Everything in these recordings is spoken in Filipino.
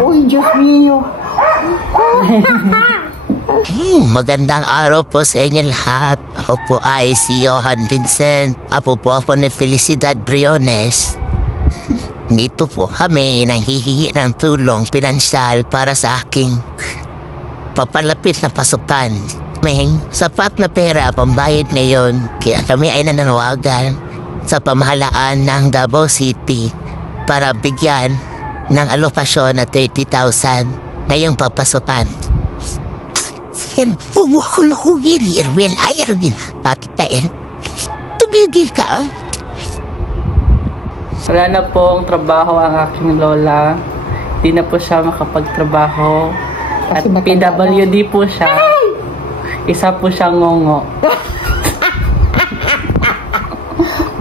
Uy, Diyos mio. Magandang araw po sa inyo lahat. Ako po ay si Johan Vincent. Apo po ako ni Felicidad Briones. Dito po kami nanghihingi ng tulong pinansyal para sa aking papalapit na pasukan. May sapat na pera pambayad ngayon, kaya kami ay nananawagan sa pamahalaan ng Davao City para bigyan ng alokasyon na 30,000 ngayong papasukan. Yan, pumukulugin, Irwin, ay Irwin, pakitain. Tumigil ka. Wala na pong trabaho ang aking lola. Hindi na po siya makapagtrabaho. At PWD po siya. Isa po siyang ngongo.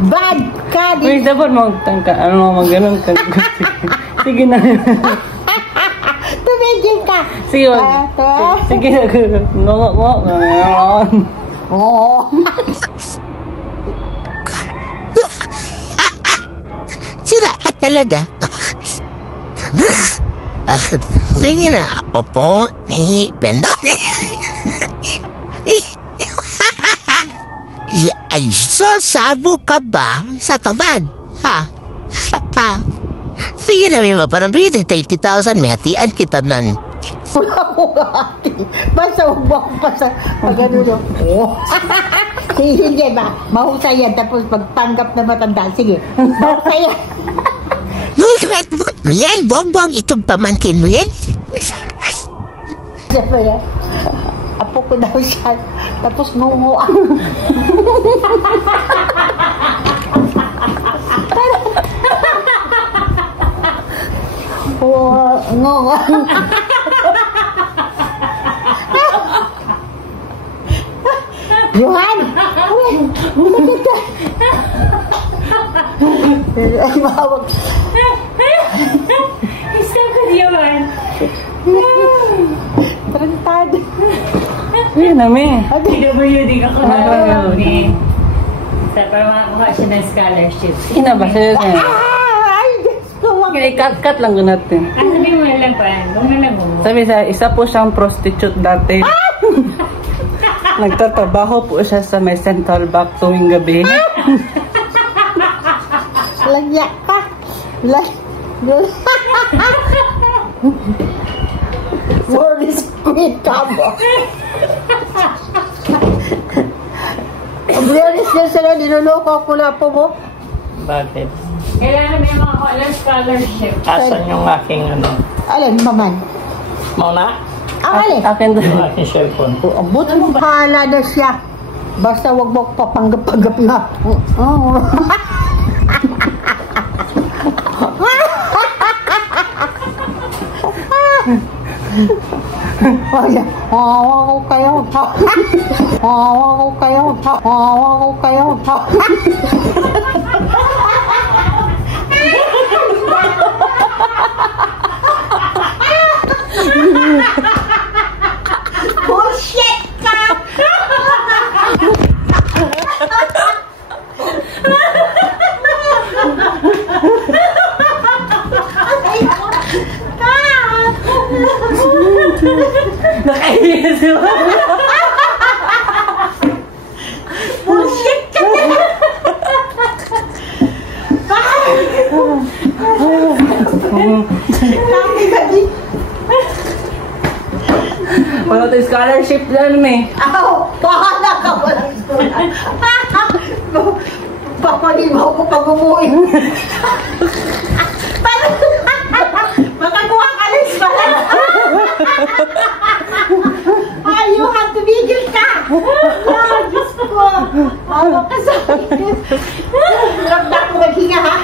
Bad ka! Uy, dapat magtangka. Ano mo, ganun ka. Sige na. Tumigil ka! Sige, sige na. Ngongo mo. Oo. Sira ka talaga. Sige na, ako po ni Bendot. Ay, sasabo ka ba sa tamad? Ha? Sige na, may maparambit, 30,000, may hatian kita nun. Wala ko hati. Basta huwag mo ako pa sa pag-ano. Oo. Hindi ba? Mahusay yan. Tapos pagpanggap na matanda. Sige. Mahusay yan. Yan, bongbong, itong pamangkin mo yan. Sabi yan. Apo ko daw siya. Tapos ngungo ako. Ngungo. Johan! Bakit ka? Ay, mahawag. Isa ka diyaman. Tarantado. Ayun namin. PWD ka ko na ni. Para makakuha siya ng scholarship. Ina ba siya siya? Ay, Diyos ko. Kaya cut lang natin. Sabi mo lang pa, huwag na nag-umo. Sabi sa isa po siyang prostitute dati. Nagtatrabaho po siya sa may Central Bank tuwing gabi. Lagyak ka. Word is queen ka mo. Briones niya sila, niloloko ako na po mo. Bakit? Kailangan may mga college scholarship. Asan yung aking ano? Alin, maman? Mauna? Alin? Akin doon. Yung aking cellphone. Ang buto mo ba? Hala na siya. Basta wag mo papanggap-panggap nga. Oo. Ay, hawa ko kayo. Hawa ko kayo. Hawa ko kayo. Bullshit ka! Nakainis sila. Bullshit ka! Wala tayo scholarship lang eh. Aw! Bahala ka! Walang scholar! Papalin mo ako pag umuwi. Makakuha ka ng scholar! Ayuhan, tumigil ka! Ah, Diyos ko! Awa ka sa akin! Ramdak mo maghinga, ha?